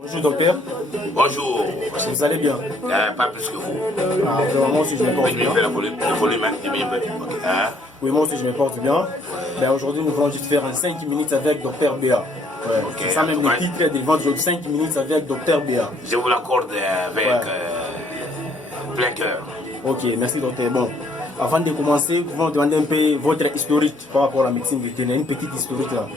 Bonjour docteur. Bonjour. Vous allez bien? Pas plus que vous. Moi aussi je me porte bien. Le volume, hein, diminue un peu. Ok, hein. Oui, moi aussi je me porte bien. Aujourd'hui nous allons juste faire un 5 minutes avec docteur Béa. C'est ça même le titre des ventes de 5 minutes avec docteur Béa. Je vous l'accorde avec plein cœur. Ok, merci docteur. Bon, avant de commencer, vous pouvez me demander un peu votre historique par rapport à la médecine vétérinaire, une petite historique là.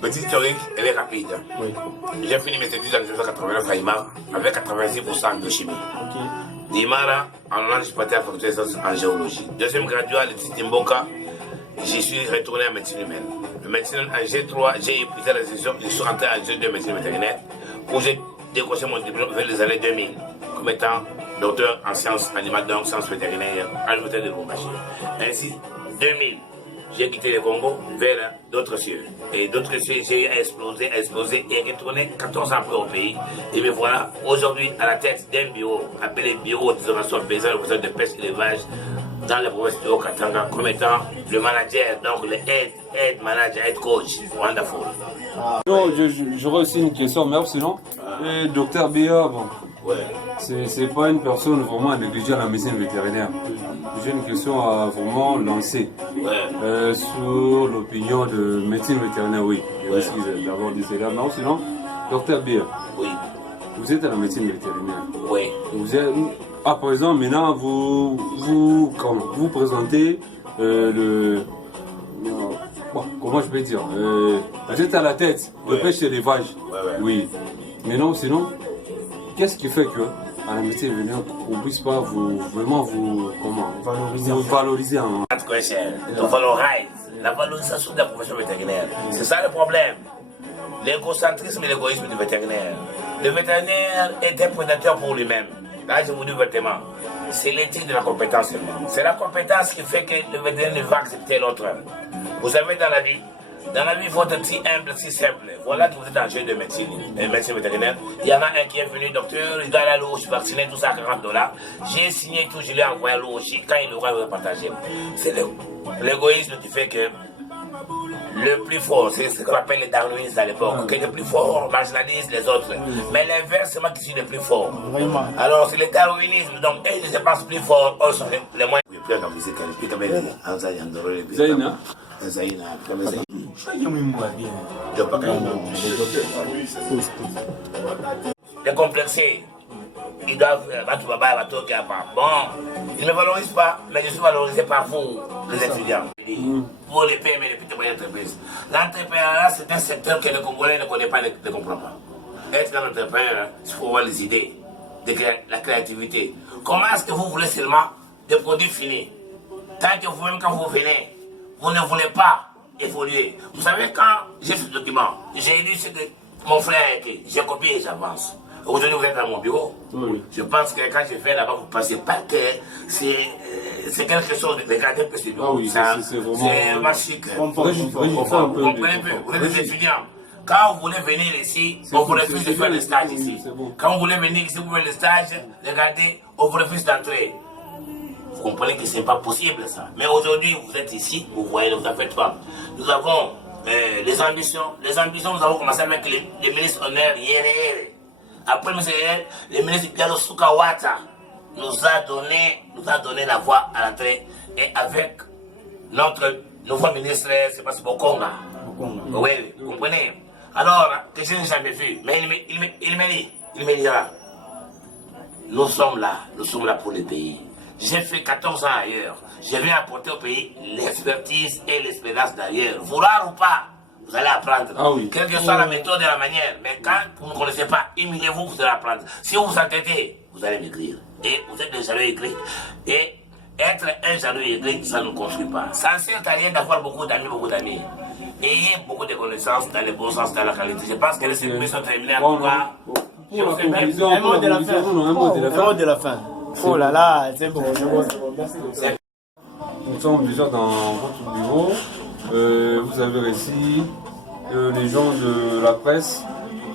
La petite historique, elle est rapide. Oui. J'ai fini mes études en 1989 à Ima avec 86% de chimie. Ok. D'Imara, en Hollande, je partais à la faculté de sciences en géologie. Deuxième graduat à l'Institut Mboka, j'y suis retourné en médecine humaine. Le médecine en G3, j'ai épuisé la session, je suis rentré en G2 médecine vétérinaire où j'ai décroché mon diplôme vers les années 2000 comme étant docteur en sciences animales, donc sciences vétérinaires, à l'université de Lubumbashi. Ainsi, 2000, j'ai quitté le Congo vers d'autres cieux. Et d'autres cieux, j'ai explosé et retourné 14 ans après au pays. Et me voilà aujourd'hui à la tête d'un bureau appelé Bureau d'observation paysane de pêche et élevage dans la province de Haut-Katanga comme étant le manager, donc le head manager, head coach. Wonderful. Non, j'aurais aussi une question, mais sinon, le docteur Béa, bon, Ouais. c'est pas une personne vraiment négligée à la médecine vétérinaire. J'ai une question à vraiment lancer sur l'opinion de médecine vétérinaire, oui. Je m'excuse d'avoir dit cela, mais sinon, docteur Béa, Oui. vous êtes à la médecine vétérinaire. Oui. Vous êtes, à présent, maintenant, vous présentez bon, comment je peux dire, vous êtes à la tête de pêche et élevage. Oui. Mais non, sinon, qu'est-ce qui fait que à la médecine vétérinaire, on ne puisse pas vraiment vous valoriser en... La valorisation de la profession vétérinaire. C'est ça le problème. L'égocentrisme et l'égoïsme du vétérinaire. Le vétérinaire est un prédateur pour lui-même. Là, je vous dis ouvertement, c'est l'éthique de la compétence seulement. C'est la compétence qui fait que le vétérinaire ne va accepter l'autre. Vous savez, dans la vie, il faut être si humble, si simple. Voilà que vous êtes en jeu de médecine vétérinaire. Il y en a un qui est venu, docteur, il doit aller à l'eau, je suis vacciné, tout ça à $40. J'ai signé tout, je l'ai envoyé à l'eau, quand il aura, il va partager. C'est l'égoïsme qui fait que le plus fort, c'est ce qu'on appelle les darwinistes à l'époque, que le plus fort marginalise les autres. Mais l'inverse, c'est moi qui suis le plus fort. Alors c'est le darwinisme, donc eux ils se pensent plus forts, eux sont les moins. Décomplexés, ils doivent bon, ils ne me valorisent pas, mais je suis valorisé par vous, les étudiants. Pour les PME et les petites moyennes entreprises. L'entrepreneuriat, c'est un secteur que les Congolais ne connaissent pas, ne comprennent pas. Être un entrepreneur, il faut avoir les idées, la créativité. Comment est-ce que vous voulez seulement des produits finis? Tant que vous-même, quand vous venez, vous ne voulez pas évoluer. Vous savez, quand j'ai ce document, j'ai lu ce que mon frère a écrit, j'ai copié et j'avance. Aujourd'hui, vous êtes dans mon bureau. Oui. Je pense que quand je vais là-bas, vous ne pensez pas que c'est quelque chose de regardez un peu ce bureau. C'est vraiment chic. Vous comprenez un peu, vous êtes des étudiants. Quand vous voulez venir ici, on vous refuse de faire le stage ici. Quand vous voulez venir ici, vous faites le stage, regardez, on vous refuse d'entrer. Vous comprenez que ce n'est pas possible ça. Mais aujourd'hui, vous êtes ici, vous voyez, ne vous en faites pas. Nous avons les ambitions. Les ambitions, nous avons commencé avec les ministres honneurs Yere. Après, le ministre Diallo Sukawata nous a donné la voie à l'entrée. Et avec notre nouveau ministre, c'est pas Bokonga. Oui, vous comprenez. Alors, que je n'ai jamais vu, mais il me dira, nous sommes là pour le pays. J'ai fait 14 ans ailleurs. Je vais apporter au pays l'expertise et l'expérience d'ailleurs. Vouloir ou pas, vous allez apprendre. Quelle que soit la méthode et la manière. Mais quand vous ne connaissez pas, humiliez-vous, vous allez apprendre. Si vous vous entêtez, vous allez m'écrire. Et vous êtes des jaloux écrits. Et être un jaloux écrit, ça ne construit pas. Ça ne sert à rien d'avoir beaucoup d'amis. Ayez beaucoup de connaissances dans le bon sens, dans la qualité. Je pense que les séries sont terminées en tout cas. Un mot de la fin. Oh là là, c'est bon. Nous sommes déjà dans votre bureau. Vous avez ici les gens de la presse,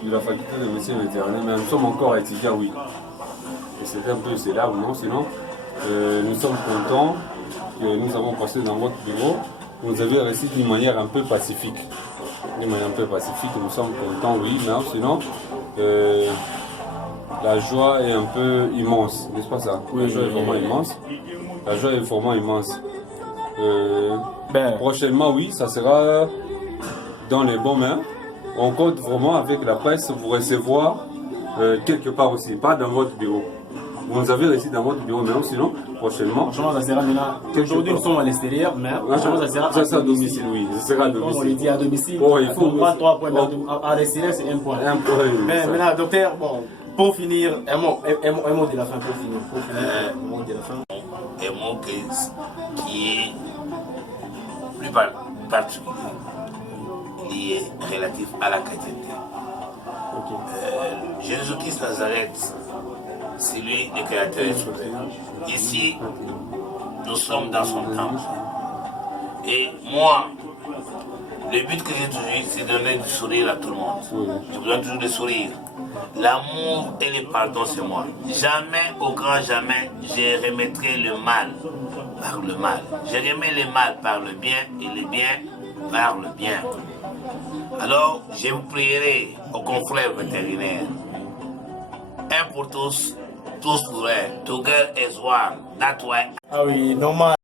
de la faculté de médecine vétérinaire, mais nous sommes encore étudiants, oui. Et c'est là ou non, sinon nous sommes contents que nous avons passé dans votre bureau. Vous avez réussi d'une manière un peu pacifique. Nous sommes contents, oui, mais sinon, la joie est un peu immense, n'est-ce pas ça? Oui, La joie est oui, vraiment oui. immense. La joie est vraiment immense. Ben, Prochainement, oui, ça sera dans les bonnes mains. On compte vraiment avec la presse vous recevoir quelque part aussi, pas dans votre bureau. Vous nous avez reçu dans votre bureau, mais sinon, prochainement. franchement, ça sera maintenant. Aujourd'hui, nous sommes à l'extérieur, mais franchement, ça sera à domicile. oui, ça sera à Comme on domicile. le dit, à domicile. Bon, il faut- On prend 3 points. Bon. À l'extérieur, c'est 1 point. Un point, Mais ça. maintenant, docteur, bon, pour finir, un mot de la fin, pour finir. Un mot de la fin. Un mot qui est plus particulier, lié relatif à la chrétienté. Ok. Jésus-Christ Nazareth, c'est lui le créateur et sauveur. Ici, nous sommes dans son temple. Et moi, le but que j'ai toujours, c'est de donner du sourire à tout le monde. Je vous donne toujours le sourire. L'amour et le pardon, c'est moi. Jamais, au grand jamais, je remettrai le mal par le mal. Je remets le mal par le bien et le bien par le bien. Alors, je vous prierai aux confrères vétérinaires. Un pour tous pour un. Together as one. That way. Ah oui, normal.